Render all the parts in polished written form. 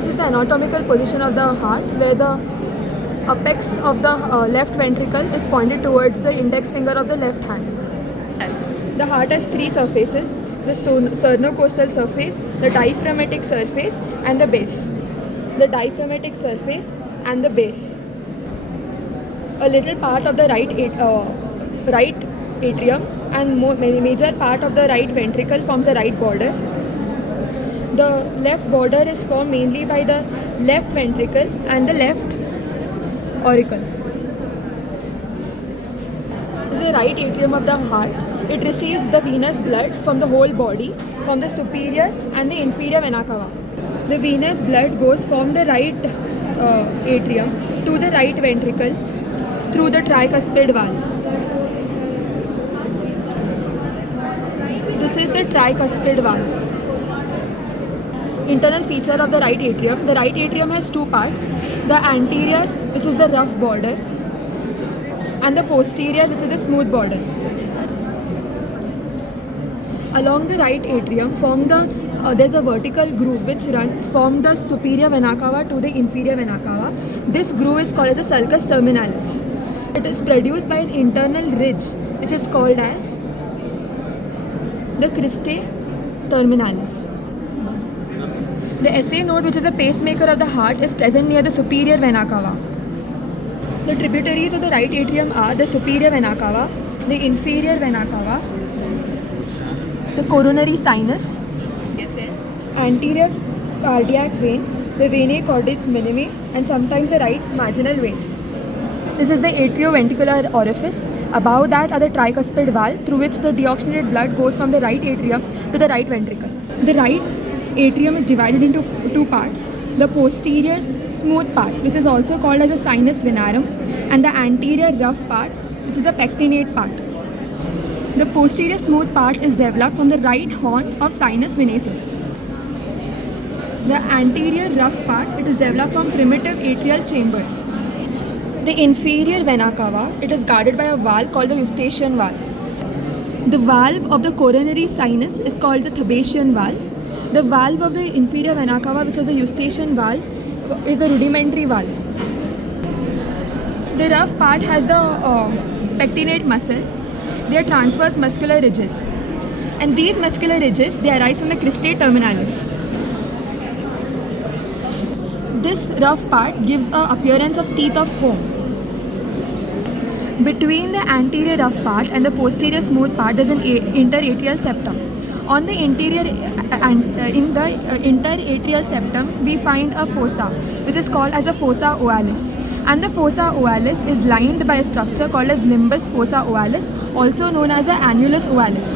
This is the anatomical position of the heart, where the apex of the left ventricle is pointed towards the index finger of the left hand. The heart has three surfaces: the sternocostal surface, the diaphragmatic surface, and the base. The diaphragmatic surface and the base. A little part of the right atrium and major part of the right ventricle forms the right border. The left border is formed mainly by the left ventricle and the left auricle. This is the right atrium of the heart. It receives the venous blood from the whole body, from the superior and the inferior vena cava. The venous blood goes from the right atrium to the right ventricle through the tricuspid valve. This is the tricuspid valve. Internal feature of the right atrium. The right atrium has two parts: the anterior, which is the rough border, and the posterior, which is a smooth border. Along the right atrium, there's a vertical groove which runs from the superior vena cava to the inferior vena cava. This groove is called as a sulcus terminalis. It is produced by an internal ridge, which is called as the cristae terminalis. The SA node, which is a pacemaker of the heart, is present near the superior vena cava. The tributaries of the right atrium are the superior vena cava, the inferior vena cava, the coronary sinus, anterior cardiac veins, the venae cordis minimi, and sometimes the right marginal vein. This is the atrioventricular orifice. Above that are the tricuspid valve, through which the deoxygenated blood goes from the right atrium to the right ventricle. The right atrium is divided into two parts: the posterior smooth part, which is also called as a sinus venarum, and the anterior rough part, which is the pectinate part. The posterior smooth part is developed from the right horn of sinus venasus. The anterior rough part, it is developed from primitive atrial chamber. The inferior vena cava, it is guarded by a valve called the eustachian valve. The valve of the coronary sinus is called the Thebesian valve. The valve of the inferior vena cava, which is a eustachian valve, is a rudimentary valve. The rough part has the pectinate muscle. They are transverse muscular ridges. And these muscular ridges, they arise from the cristae terminalis. This rough part gives an appearance of teeth of comb. Between the anterior rough part and the posterior smooth part, there is an interatrial septum. On the in the interatrial septum, we find a fossa, which is called as a fossa ovalis. And the fossa ovalis is lined by a structure called as limbus fossa ovalis, also known as the annulus ovalis.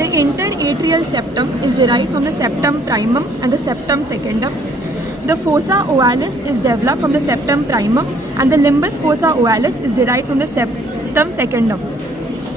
The interatrial septum is derived from the septum primum and the septum secundum. The fossa ovalis is developed from the septum primum, and the limbus fossa ovalis is derived from the septum secundum.